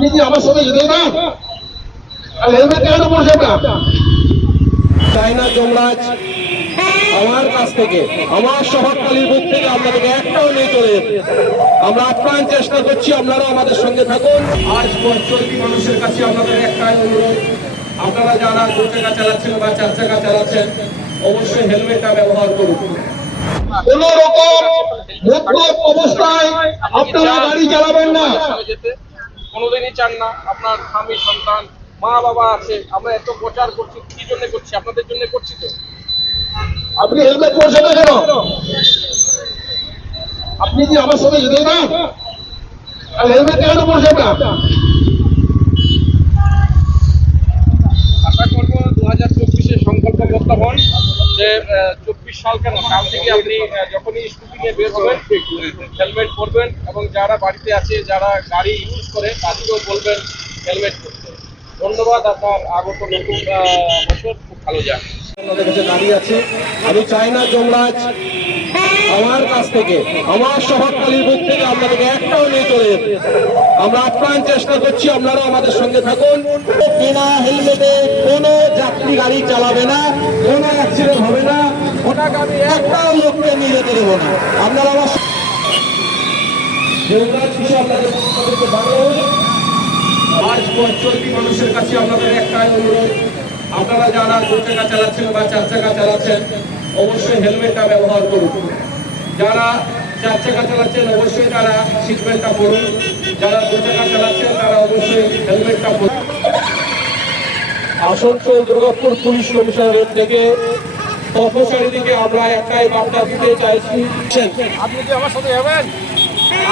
আপনি কি আমার সাথে যেতে না? আর হেলমেট কেন পড়ছেন না চাইনা যমরাজ আমার কাছ থেকে আমার শহরতলির বুক থেকে আপনাদেরকে একটাও নিয়ে চলে আমরা আপ্রাণ চেষ্টা করছি আপনারাও আমাদের সঙ্গে থাকুন। আজ চলতি মানুষের কাছে আপনাদের একটাই অনুরোধ। আপনারা যারা দু চাকা চালাচ্ছেন বা চার চাকা চালাচ্ছেন অবশ্যই হেলমেটটা ব্যবহার করুন। কোন রকম অবস্থায় আপনারা গাড়ি চালাবেন না। কোনোদিনই চান না। আপনার স্বামী সন্তান মা বাবা আছে। আমরা এত প্রচার করছি কি জন্য করছি? আপনাদের জন্য করছি তো। আপনি হেলমেট পড়ছেন না কেন আপনি কি আমার সাথে যেতে না আর হেলমেট কেন পড়ছেন না? আশা করব দু হাজার চব্বিশে সংকল্পবদ্ধ হন যে চব্বিশ সাল কেন? কাল থেকে আপনি যখনই স্কুটি নিয়ে বের হবেন হেলমেট পরবেন এবং যারা বাড়িতে আছে, যারা গাড়ি ইউজ করে, তাদেরকেও বলবেন হেলমেট পরতে। ধন্যবাদ আপনার আগত নতুন বছর, খুব ভালো যাক। দাঁড়িয়ে আছে। আমি চাই না যমরাজ কাছ থেকে, আমার শহরতলির বুক থেকে আপনাদেরকে একটাও নিয়ে চলে আমরা আপ্রাণ চেষ্টা করছি, আপনারাও আমাদের সঙ্গে থাকুন। বিনা হেলমেটে কোনো যাত্রী গাড়ি চালাবে না, কোনো অ্যাক্সিডেন্ট হবে না আমি একটাও লোককে নিয়ে যেতে দেবো না। আপনারা আমার আপনারা যারা দু চাকা চালাচ্ছেন বা চার চাকা চালাচ্ছেন, অবশ্যই হেলমেটটা ব্যবহার করুন। যারা চার চাকা চালাচ্ছেন অবশ্যই তারা সিট বেল্টটা পরুন। যারা দু চাকা চালাচ্ছেন তারা অবশ্যই হেলমেটটা পরুন। আসানসোল দুর্গাপুর পুলিশ কমিশনারের থেকে তপসারি দিকে আমরা একটাই বার্তা দিতে চাইছি। আপনি কি আমার সাথে যাবেন?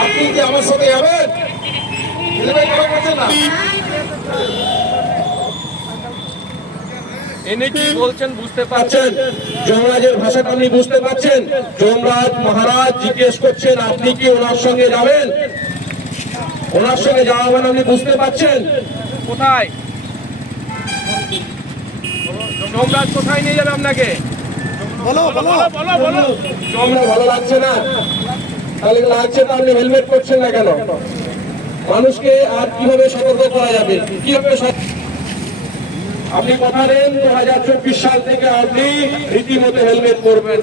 আপনি কি আমার সাথে যাবেন? না? এনে কি বলছেন বুঝতে পাচ্ছেন। যমরাজের ভাষাটা আপনি বুঝতে পাচ্ছেন। যমরাজ মহারাজ জিজ্ঞেস করছেন আপনি কি ওনার সঙ্গে যাবেন? ওনার সঙ্গে আপনি বুঝতে পাচ্ছেন? কোথায়? নিয়ে যাবে আপনাকে? বলো বলো। বলো বলো যমরাজ ভালো লাগছে না? তাহলে লাগছে না আপনি হেলমেট পরছেন না কেন? মানুষকে আর কীভাবে সতর্ক করা যাবে? কীভাবে আপনি কথা দেন দু হাজার চব্বিশ সাল থেকে আপনি রীতিমতো হেলমেট পরবেন।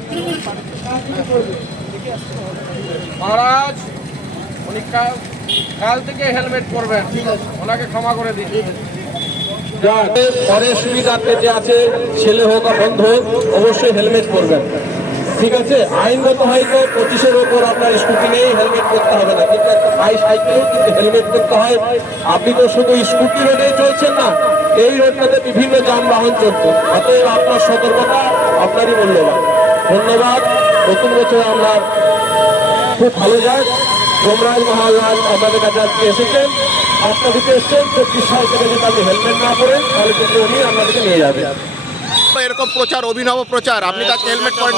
মহারাজ উনি কাল থেকে হেলমেট পরবেন। ওনাকে ক্ষমা করে দিন। পরে সুবিধার্থে যে আছে ছেলে হোক বা বন্ধু হোক অবশ্যই হেলমেট পরবেন। ঠিক আছে? আইনগত হয়তো পঁচিশের ওপর আপনার স্কুটি নেই হেলমেট করতে হবে না। কিন্তু একটা বাই সাইকেলেও কিন্তু হেলমেট করতে হয়। আপনি তো শুধু স্কুটি রোডে চলছেন না এই রোডটাতে বিভিন্ন যানবাহন চলছে। অতএব আপনার সতর্কতা আপনারই মূল্যবান। ধন্যবাদ। নতুন বছর আমরা খুব ভালো যাক। যমরাজ মহারাজ আপনাদের কাছে আজকে এসেছেন। আপনার দিকে এসছেন চব্বিশ সাল থেকে যদি আপনি হেলমেট না পরেন তাহলে কিন্তু উনি আপনাদেরকে নিয়ে যাবেন এরকম প্রচার অভিনব প্রচার আপনি তাকে হেলমেট পরেন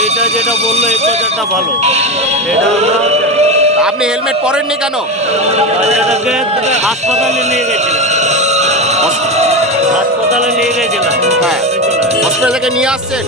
এইটা যেটা বলল এই প্রচারটা ভালো। এটা আপনি হেলমেট পরেননি কেন? এটাকে হাসপাতালে নিয়ে গেছিলাম হসপিটাল নিয়ে আসছেন।